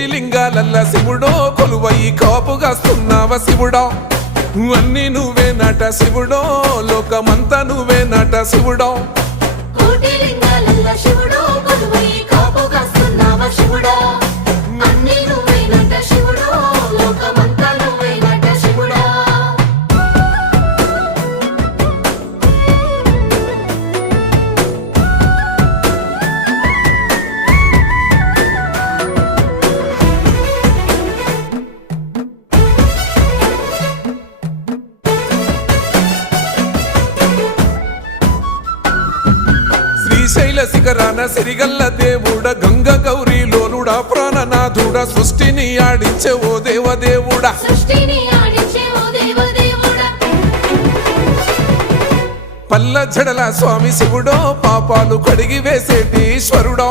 కోటి లింగాలల్ల శివుడో కొలువయి కాపుగాస్తున్నావ శివుడా అన్ని నువ్వే నట శివుడో లోకమంతా నువ్వే నట శివుడో కోటి లింగాలల్ల శివుడో కొలువయి కాపుగాస్తున్నావ శివుడా అన్ని నువ్వే నట శివుడో లోకమంతా నువ్వే నట శివుడా శ్రీశైల శిఖరాన సిరిగల్ల దేవుడ గంగ గౌరీ లోలుడా ప్రాణనాథుడ సృష్టిని ఆడించే ఓ దేవదేవుడా సృష్టిని ఆడించే ఓ దేవదేవుడా పల్ల జడల స్వామి శివుడో పాపాలు కడిగి వేసేటి ఈశ్వరుడో